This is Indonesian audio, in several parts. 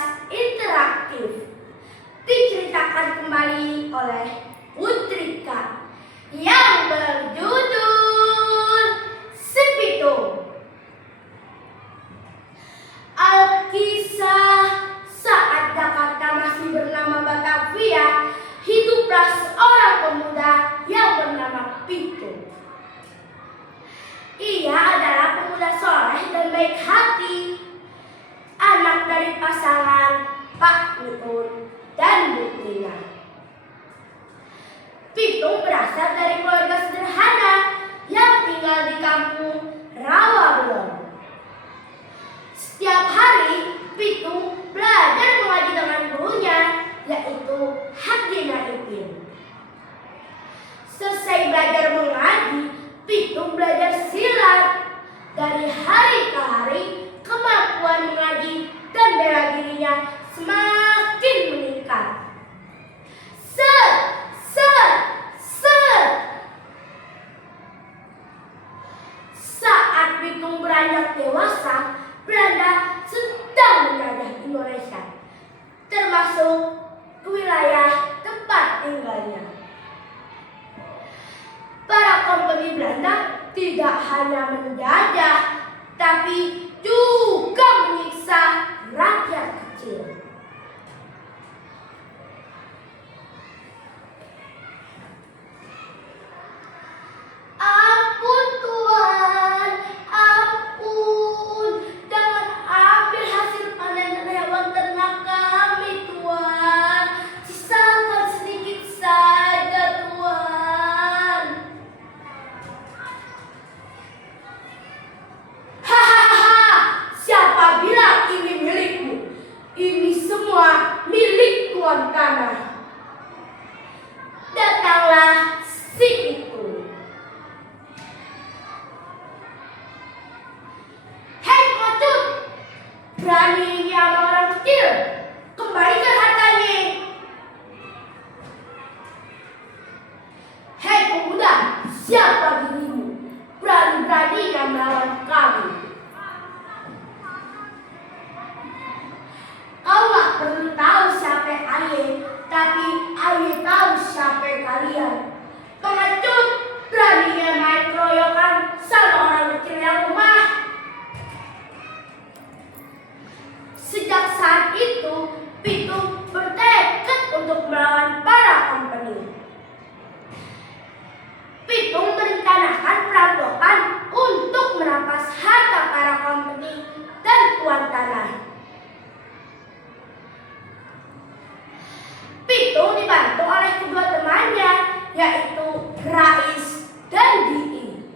kelas interaktif diceritakan kembali oleh Putrika yang berjudul Si Pitung. Alkisah saat Jakarta masih bernama Batavia, hiduplah seorang pemuda yang bernama Pitung. Ia adalah pemuda soleh dan baik hati, anak dari pasangan Pak Miun dan Bu Tina. Pitung berasal dari keluarga sederhana yang tinggal di kampung Rawabelong. Setiap hari Pitung belajar mengaji dengan gurunya, yaitu Haji Naipin. Selesai belajar mengaji, Pitung belajar silat. Dari hari ke hari, kemampuan mengaji dan bela dirinya semakin meningkat. Saat Pitung beranjak dewasa, Belanda sedang menjajah Indonesia, termasuk ke wilayah tempat tinggalnya. Para kompeni Belanda tidak hanya menjajah, tapi juga menyiksa rakyat kecil. Ampun Tuan, ampun, jangan ambil hasil panen hewan ternak kami Tuan. Sisakan sedikit saja Tuan. Siapa bilang ini milikmu? Ini semua milik Tuan tanah. Datanglah si Pitung. Hei Kocut, beraninya sama orang kecil, kembalikan hartanya. Hei pemuda, siapa dirimu? Berani-beraninya melawan kami. Kau gak perlu tahu siapa Aye, tapi Aye tahu siapa kalian. Pengecut, beraninya main keroyokan sama orang kecil yang lemah. Sejak saat itu, Pitung bertekad untuk melawan para kompeni. Pitung merencanakan perampokan untuk merampas harta para kompeni dan tuan tanah. Pitung dibantu oleh kedua temannya, yaitu Rais dan Dii.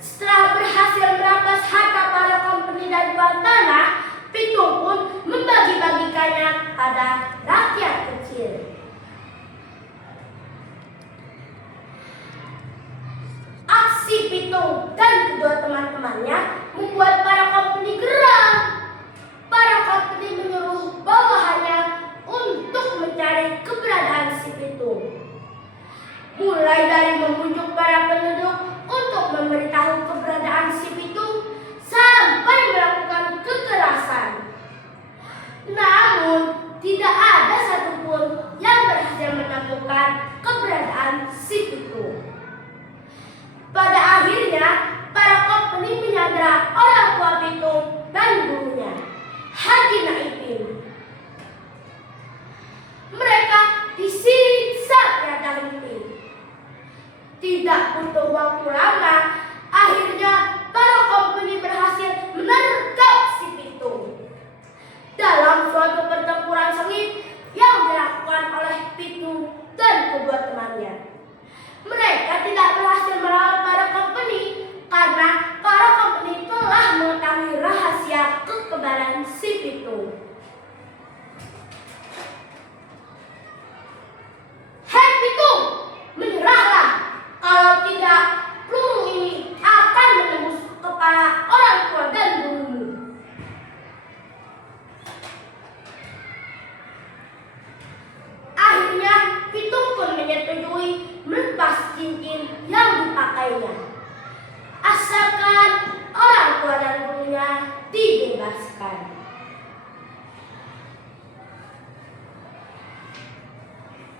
Setelah berhasil merampas harta para kompeni dan tuan tanah, Pitung pun membagi-bagikannya pada rakyat kecil. Aksi Pitung dan kedua teman-temannya membuat para kompeni geram. Para kompeni menyuruh bawahannya untuk mencari keberadaan si Pitung. Mulai dari membujuk para penduduk untuk memberitahu keberadaan si Pitung sampai melakukan kekerasan. Namun, tidak ada satupun yang berhasil menemukan keberadaan si Pitung. Pada akhirnya, para kompeni menyandera orang tua Pitung dan gurunya, Haji Naipin. Mereka disiksa tiada henti. Tidak butuh waktu lama, akhirnya para kompeni berhasil menerkam si Pitung. Dalam suatu pertempuran sengit,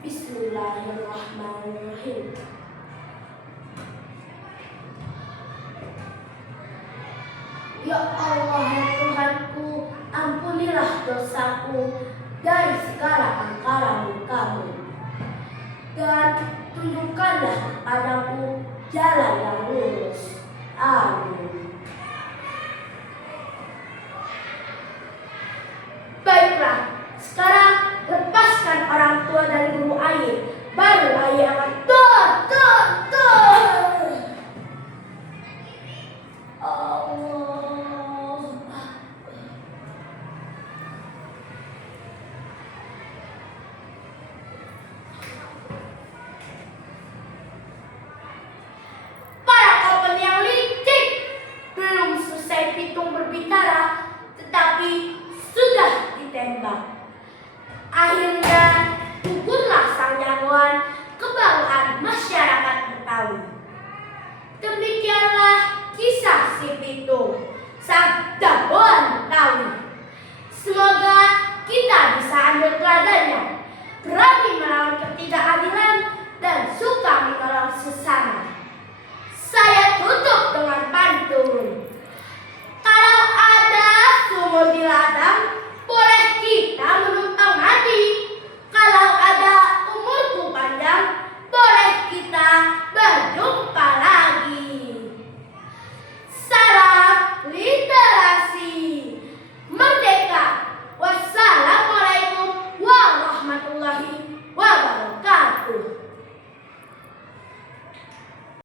Bismillahirrahmanirrahim. Ya Allah, ya Tuhanku, ampunilah dosaku dari segala perkara murka-Mu, dan tunjukkanlah kepadaku jalan yang lurus. Amin.